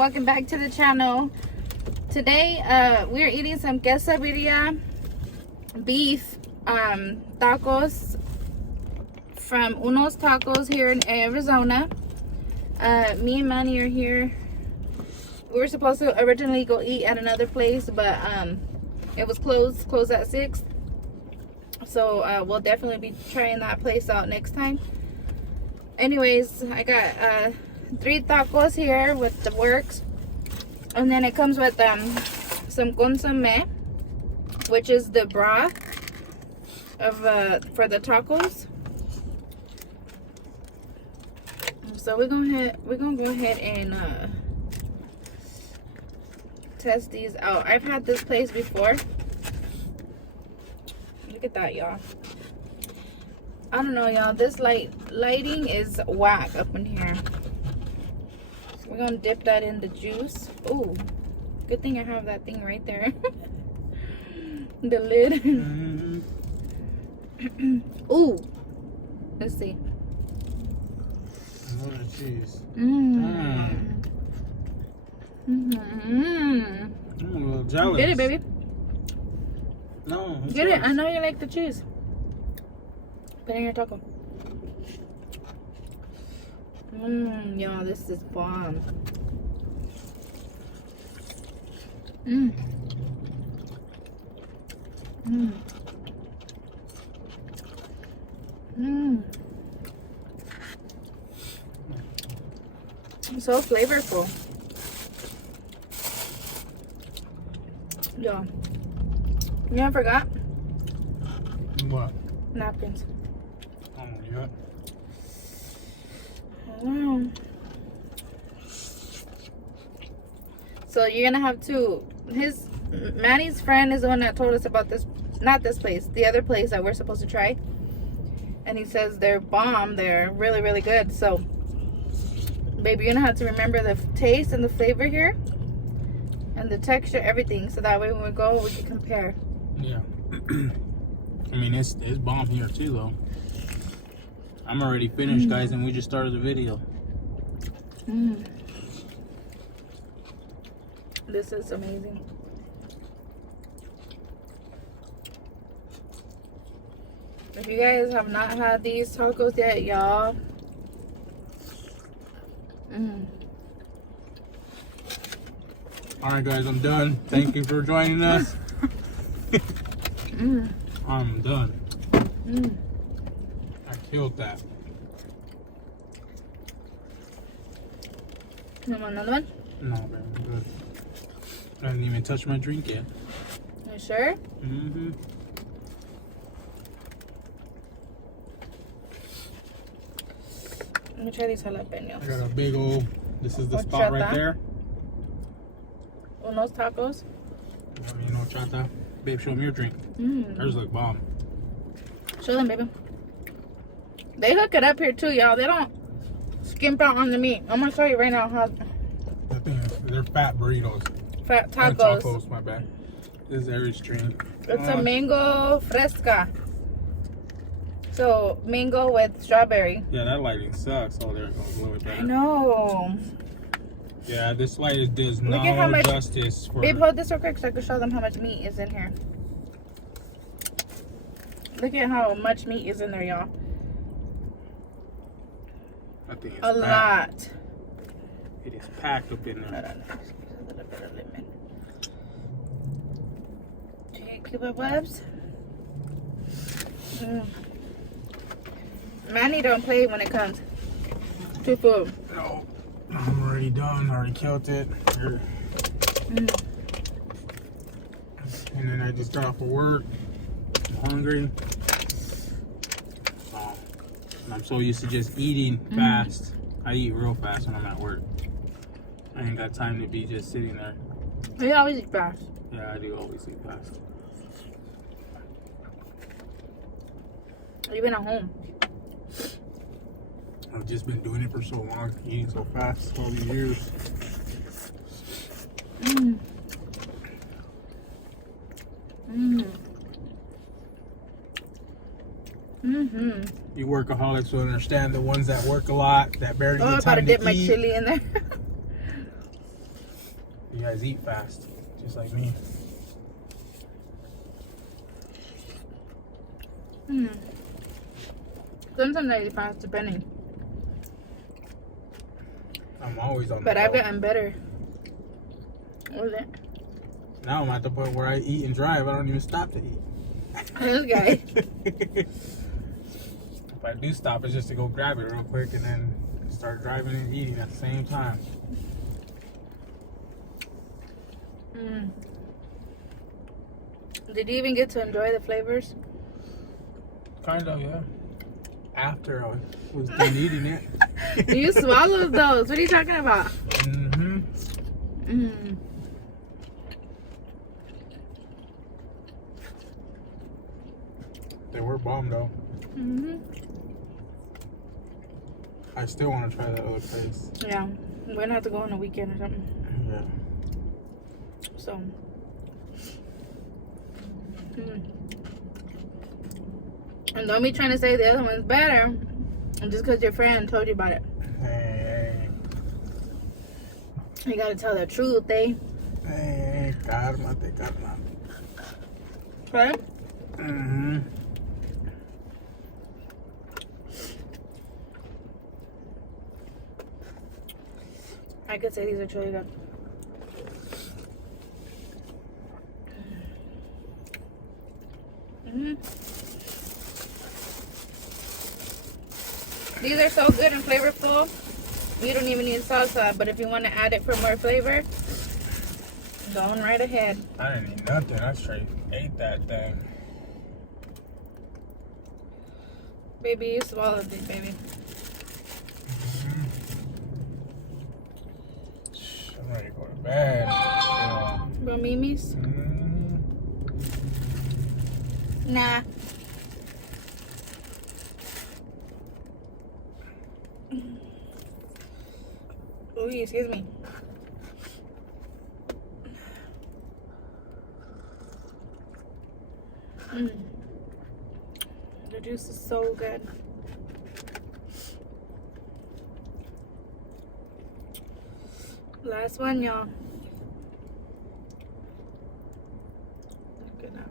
welcome back to the channel. Today we're eating some quesadilla beef tacos from Uno's Tacos here in Arizona. Me and Manny are here. We were supposed to originally go eat at another place, but it was closed at 6. So we'll definitely be trying that place out next time. Anyways, I got 3 tacos here with the works, and then it comes with some consomme, which is the broth of for the tacos. So we're gonna go ahead and test these out. I've had this place before. Look at that, y'all. I don't know, y'all. This lighting is whack up in here. So we're gonna dip that in the juice. Ooh, good thing I have that thing right there. The lid. Ooh, let's see. Oh, that cheese. I'm a little jealous. Get it, baby. No. Get it. I know you like the cheese. Put in your taco. Y'all, this is bomb. So flavorful. Y'all, you know, I forgot What? napkins. Oh, yeah. So you're gonna have to. Manny's friend is the one that told us about this. Not this place, the other place that we're supposed to try. And he says they're bomb. They're really, really good. So, baby, you're gonna have to remember the taste and the flavor here, and the texture, everything. So that way when we go, we can compare. Yeah. I mean, it's bomb here too, though. I'm already finished, guys, and we just started the video. This is amazing. If you guys have not had these tacos yet, y'all. Alright, guys, I'm done. Thank you for joining us. I'm done. I killed that. You want another one? No, man, I'm good. I didn't even touch my drink yet. You sure? Let me try these jalapenos. I got a big old, this is the spot right there. Uno's Tacos. I mean, no chata. Babe, show them your drink. Hers look bomb. Show them, baby. They hook it up here too, y'all. They don't skimp out on the meat. I'm gonna show you right now how. The thing is, they're fat burritos. Fat tacos. Tacos, my bad. This is Aries drink. It's a mango fresca. So mango with strawberry. Yeah, that lighting sucks. Oh, there it goes. A little bit better. I know. Yeah, this light does Look at how no much, justice for. Babe, hold this real quick so I can show them how much meat is in here. Look at how much meat is in there, y'all. I think it's A lot. It is packed up in there. A little bit of lemon. Do you get Cuba webs? Manny don't play when it comes to food. No, I'm already done. I already killed it. And then I just got off of work. I'm hungry. Oh, and I'm so used to just eating fast. I eat real fast when I'm at work. I ain't got time to be just sitting there. You always eat fast. Yeah, I do always eat fast. Even at home. I've just been doing it for so long, eating so fast, all these years. You workaholics will understand the ones that work a lot, that barely get time to eat. I'm about to dip my chili in there. guys eat fast, just like me. Sometimes I eat fast, depending. I'm always on But the I've go. gotten better with it. Now I'm at the point where I eat and drive. I don't even stop to eat. This guy. If I do stop, it's just to go grab it real quick and then start driving and eating at the same time. Did you even get to enjoy the flavors? Kind of, yeah. After I was done eating it. You swallowed those. What are you talking about? They were bomb though. I still want to try that other place. Yeah. We're gonna have to go on a weekend or something. Yeah. So. And don't be trying to say the other one's better just because your friend told you about it. Hey. You gotta tell the truth, eh? Hey, cálmate, carnal. Right? I could say these are truly good. These are so good and flavorful. You don't even need salsa, but if you want to add it for more flavor, go on right ahead. I didn't eat nothing. I straight ate that thing. Baby, you swallowed these, baby. I'm ready to go to bed. Bro, Mimi's? Nah. Ooh, excuse me. The juice is so good. Last one, y'all. Look at that.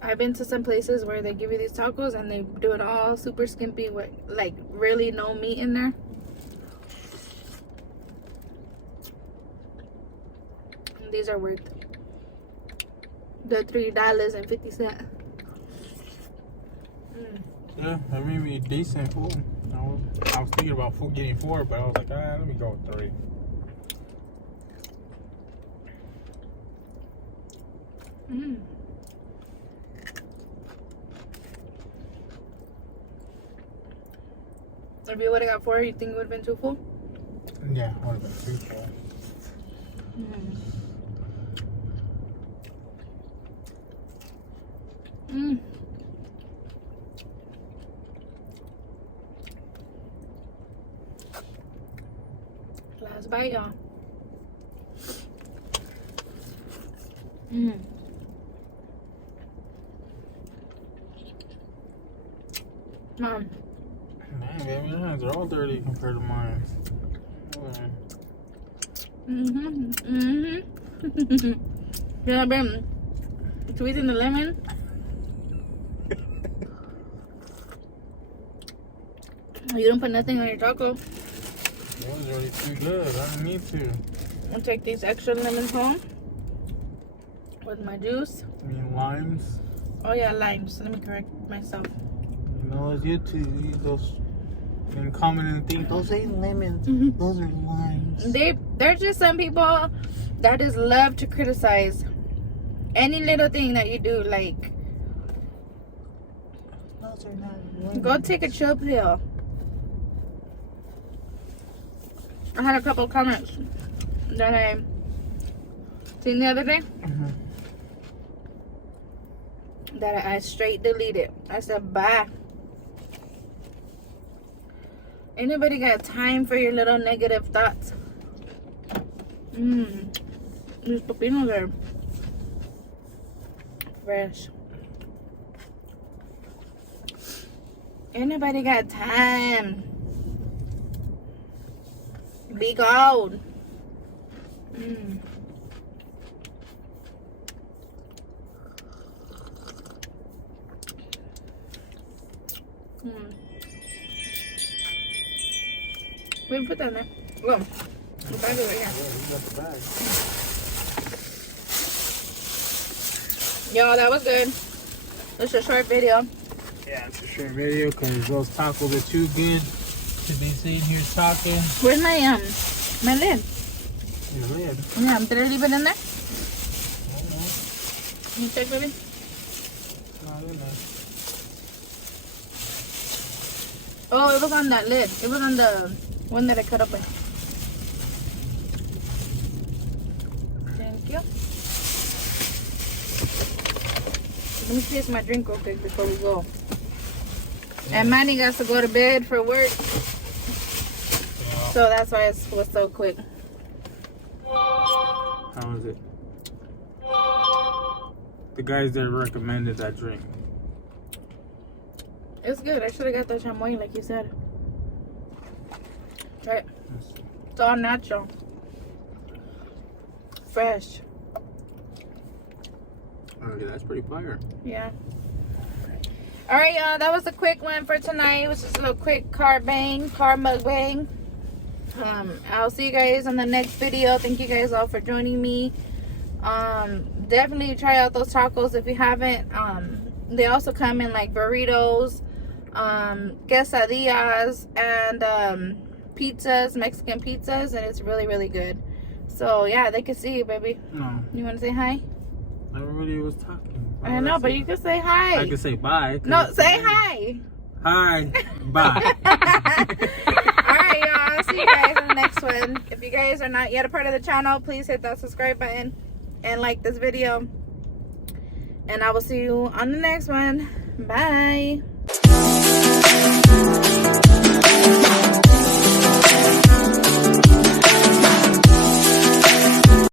I've been to some places where they give you these tacos and they do it all super skimpy with like really no meat in there. And these are worth the $3.50. Yeah, that made me decent food. I was thinking about getting 4, but I was like, let me go with 3. If you would have got 4, you think it would have been too full? Yeah, it would have been too full. Last bite, y'all. Mom. Man, baby, your hands are all dirty compared to mine. You know, been tweezing the lemon. You don't put nothing on your taco. That was already too good. I don't need to. I'll take these extra lemons home with my juice. I mean, limes. Oh yeah, limes. Let me correct myself. You know, it's YouTube. Those and comment and think those ain't lemons. Those are limes. There's just some people that just love to criticize any little thing that you do. Like, Those are not lemons. go take a chill pill. I had a couple of comments that I seen the other day that I straight deleted. I said, bye. Anybody got time for your little negative thoughts? These pepinos are fresh. Anybody got time? Be cold. We put that in there. Look, the bag is right here. Yeah, you got the bag. Yo, that was good. It's a short video. Yeah, it's a short video because those tacos are too good to be sitting here talking. Where's my lid? Your lid. Yeah, did I leave it in there? I don't know. Can you check, baby? It's not in there. Oh, it was on that lid. It was on the one that I cut open. Thank you. Let me taste my drink real quick before we go. And Manny got to go to bed for work. So that's why it was so quick. How was it? The guys that recommended that drink. It's good. I should have got that chamoy like you said. Right. It's all natural. Fresh. Okay, that's pretty fire. Yeah. Alright, y'all. That was a quick one for tonight. It was just a little quick car mukbang. I'll see you guys on the next video. Thank you guys all for joining me. Definitely try out those tacos if you haven't. They also come in like burritos, quesadillas, and pizzas, Mexican pizzas, and it's really, really good. So yeah, they can see you, baby. No. You want to say hi? Everybody was talking. I know, but you can say hi. I can say bye. No, say hi. Hi. Bye. Alright, y'all. I'll see you guys in the next one. If you guys are not yet a part of the channel, please hit that subscribe button and like this video. And I will see you on the next one. Bye.